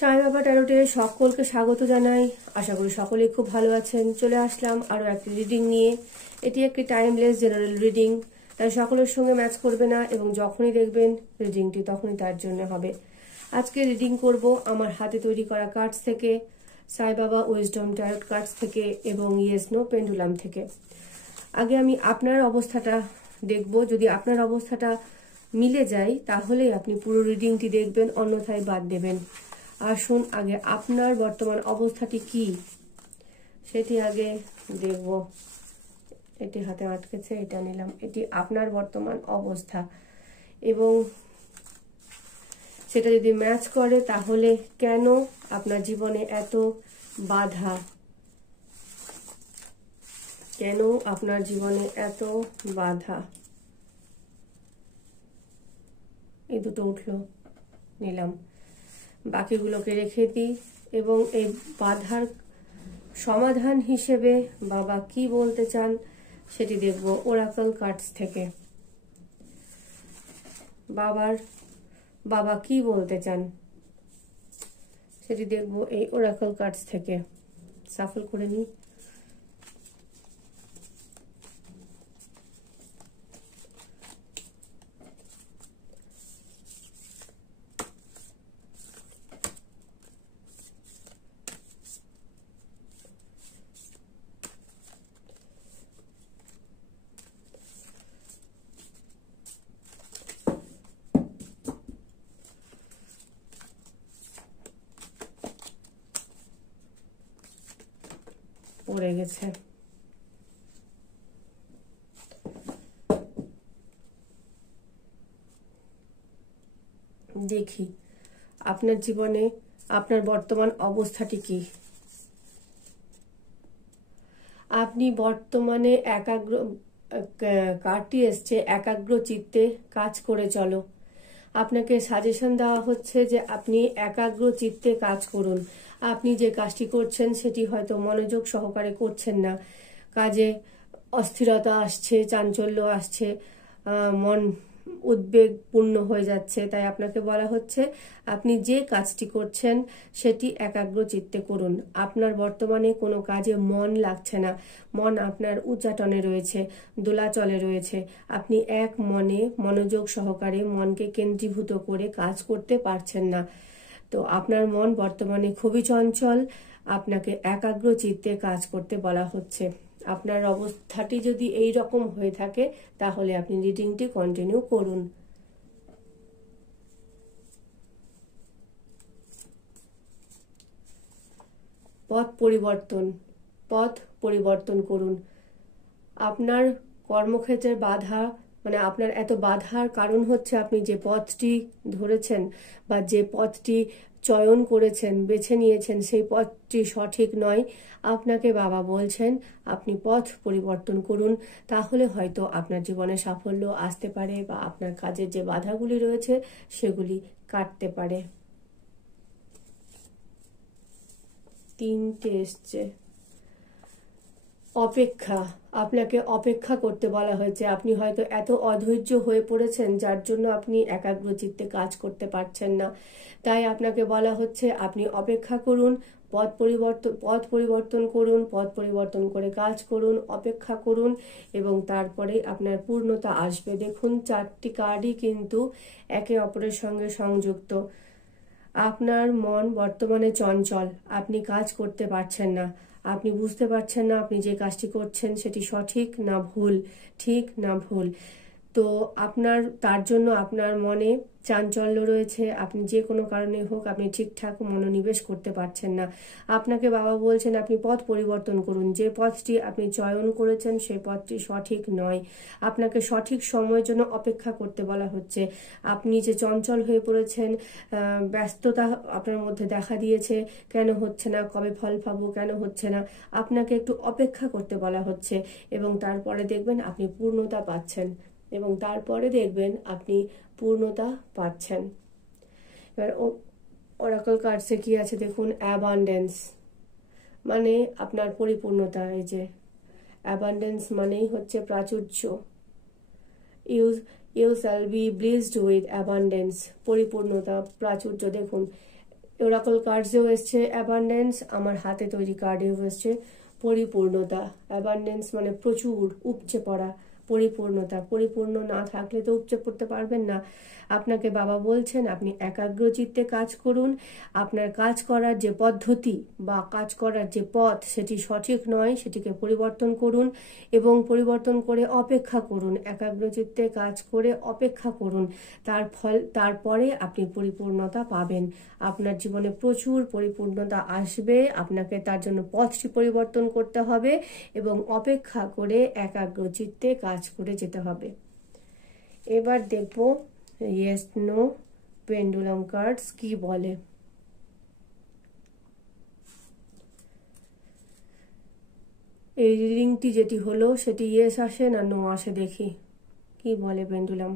সাই বাবা ট্যারোটে সকলকে স্বাগত জানাই। আশা করি সকলেই খুব ভালো আছেন। চলে আসলাম আরও একটি রিডিং নিয়ে। এটি একটি টাইমলেস জেনারেল রিডিং, তাই সকলের সঙ্গে ম্যাচ করবে না এবং যখনই দেখবেন রিডিংটি তখনই তার জন্য হবে। আজকে রিডিং করব আমার হাতে তৈরি করা কার্ডস থেকে, সাই বাবা উইজডম ট্যারোট কার্ডস থেকে এবং ইয়েস নো পেন্ডুলাম থেকে। আগে আমি আপনার অবস্থাটা দেখব। যদি আপনার অবস্থাটা মিলে যায় তাহলেই আপনি পুরো রিডিংটি দেখবেন, অন্যথায় বাদ দেবেন। আসুন আগে আপনার বর্তমান অবস্থাটি কি সেটি আগে দেখব। এটি হাতে আটকেছে, এটা নিলাম। এটি আপনার বর্তমান অবস্থা এবং সেটা যদি ম্যাচ করে তাহলে কেন আপনার জীবনে এত বাধা, কেন আপনার জীবনে এত বাধা। এই দুটো উঠলো, নিলাম। বাকিগুলোকে রেখে দিই এবং এই বাধার সমাধান হিসেবে বাবা কি বলতে চান সেটি দেখব ওরাকল কার্ডস থেকে। বাবা কি বলতে চান সেটি দেখব এই ওরাকল কার্ডস থেকে। সাফল করে নিই। পড়ে গেছে। দেখি আপনার জীবনে আপনার বর্তমান অবস্থাটি কি। আপনি বর্তমানে কার্ডটি এসছে একাগ্র চিত্তে কাজ করে চলো। আপনাকে সাজেশন দেওয়া হচ্ছে যে আপনি একাগ্র চিত্তে কাজ করুন। আপনি যে কাজটি করছেন সেটি হয়তো মনোযোগ সহকারে করছেন না। কাজে অস্থিরতা আসছে, চাঞ্চল্য আসছে, মন উদ্বেগপূর্ণ হয়ে যাচ্ছে। তাই আপনাকে বলা হচ্ছে আপনি যে কাজটি করছেন সেটি একাগ্র চিত্তে করুন। আপনার বর্তমানে কোনো কাজে মন লাগছে না, মন আপনার উচ্চাটনে রয়েছে, দোলাচলে রয়েছে। আপনি এক মনে মনোযোগ সহকারে মনকে কেন্দ্রীভূত করে কাজ করতে পারছেন না। তো আপনার মন বর্তমানে খুবই চঞ্চল, আপনাকে একাগ্র চিত্তে কাজ করতে বলা হচ্ছে। আপনার অবস্থাটি যদি এই রকম হয়ে থাকে তাহলে আপনি রিডিংটি কন্টিনিউ করুন। পথ পরিবর্তন করুন। আপনার কর্মক্ষেত্রের বাধা, মানে আপনার এত বাধার কারণ হচ্ছে আপনি যে পথটি ধরেছেন বা যে পথটি চয়ন করেছেন, বেছে নিয়েছেন, সেই পথটি সঠিক নয়। আপনাকে বাবা বলছেন আপনি পথ পরিবর্তন করুন, তাহলে হয়তো আপনার জীবনে সাফল্য আসতে পারে বা আপনার কাজের যে বাধাগুলি রয়েছে সেগুলি কাটতে পারে। তিনটে এসছে। অপেক্ষা, আপনাকে অপেক্ষা করতে বলা হয়েছে। আপনি হয়তো এত অধৈর্য হয়ে পড়েছেন যার জন্য আপনি একাগ্রচিত্তে কাজ করতে পারছেন না। তাই আপনাকে বলা হচ্ছে আপনি অপেক্ষা করুন, পথ পরিবর্তন করুন, পথ পরিবর্তন করে কাজ করুন, অপেক্ষা করুন এবং তারপরে আপনার পূর্ণতা আসবে। দেখুন চারটি কার্ডই কিন্তু একে অপরের সঙ্গে সংযুক্ত। আপনার মন বর্তমানে চঞ্চল, আপনি কাজ করতে পারছেন না, আপনি বুঝতে পারছেন না আপনি যে কাজটি করছেন সেটি সঠিক না ভুল, ঠিক না ভুল। তো তার জন্য আপনার মনে চাঞ্চল্য রয়েছে। আপনি যে কোনো কারণে হোক আপনি ঠিকঠাক মনোনিবেশ করতে পারছেন না। আপনাকে বাবা বলছেন আপনি পথ পরিবর্তন করুন। যে পথটি আপনি চয়ন করেছেন সেই পথটি সঠিক নয়। আপনাকে সঠিক সময়ের জন্য অপেক্ষা করতে বলা হচ্ছে। আপনি যে চঞ্চল হয়ে পড়েছেন, ব্যস্ততা আপনার মধ্যে দেখা দিয়েছে, কেন হচ্ছে না, কবে ফল পাবো, কেন হচ্ছে না, আপনাকে একটু অপেক্ষা করতে বলা হচ্ছে এবং তারপরে দেখবেন আপনি পূর্ণতা পাচ্ছেন এবং তারপরে দেখবেন আপনি পূর্ণতা পাচ্ছেন। এবার ওরাকল কার্ডসে কি আছে দেখুন, অ্যাবান্ডেন্স মানে আপনার পরিপূর্ণতা। এই যে অ্যাবান্ডেন্স মানেই হচ্ছে প্রাচুর্য। You shall be blessed with abundance, পরিপূর্ণতা, প্রাচুর্য। দেখুন ওরাকল কার্ডসেও এসছে অ্যাবান্ডেন্স, আমার হাতে তৈরি কার্ডেও এসছে পরিপূর্ণতা। অ্যাবান্ডেন্স মানে প্রচুর, উপচে পড়া, পরিপূর্ণতা। পরিপূর্ণ না থাকলে তো উপচে পড়তে পারবেন না। আপনাকে বাবা বলছেন আপনি একাগ্র চিত্তে কাজ করুন। আপনার কাজ করার যে পদ্ধতি বা কাজ করার যে পথ সেটি সঠিক নয়, সেটিকে পরিবর্তন করুন এবং পরিবর্তন করে অপেক্ষা করুন। একাগ্র চিত্তে কাজ করে অপেক্ষা করুন, তারপরে আপনি পরিপূর্ণতা পাবেন। আপনার জীবনে প্রচুর পরিপূর্ণতা আসবে। আপনাকে তার জন্য পথটি পরিবর্তন করতে হবে এবং অপেক্ষা করে একাগ্র চিত্তে কাজ করে যেতে হবে। এবার দেখব ইয়েস নো পেন্ডুলাম কার্ডস কি বলে। এই রিডিংটি যেটি হলো সেটি ইয়েস আসে না নো আসে, দেখি কি বলে পেন্ডুলাম।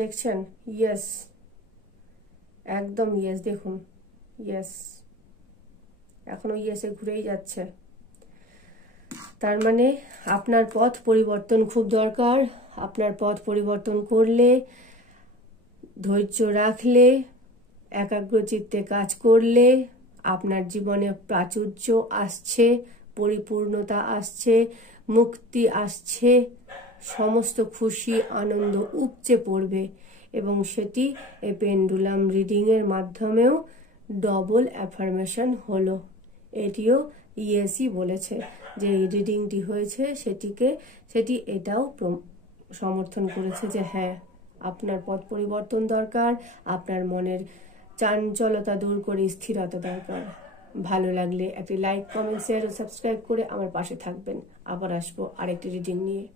দেখছেন ইয়েস, একদম ইয়েস, দেখুন ইয়েস, এখনো ইয়েসে ঘুরেই যাচ্ছে। তার মানে আপনার পথ পরিবর্তন খুব দরকার। আপনার পথ পরিবর্তন করলে, ধৈর্য রাখলে, একাগ্র চিত্তে কাজ করলে আপনার জীবনে প্রাচুর্য আসছে, পরিপূর্ণতা আসছে, মুক্তি আসছে, সমস্ত খুশি আনন্দ উপচে পড়বে এবং সেটি এই পেন্ডুলাম রিডিংয়ের মাধ্যমেও ডবল অ্যাফার্মেশন হলো। এটিও ইয়েসই বলেছে যে এই রিডিংটি হয়েছে সেটি এটাও সমর্থন করেছে যে হ্যাঁ আপনার পথ পরিবর্তন দরকার, আপনার মনের চাঞ্চলতা দূর করে স্থিরতা দরকার। ভালো লাগলে একটি লাইক, কমেন্ট, শেয়ার ও সাবস্ক্রাইব করে আমার পাশে থাকবেন। আবার আসবো আরেকটি রিডিং নিয়ে।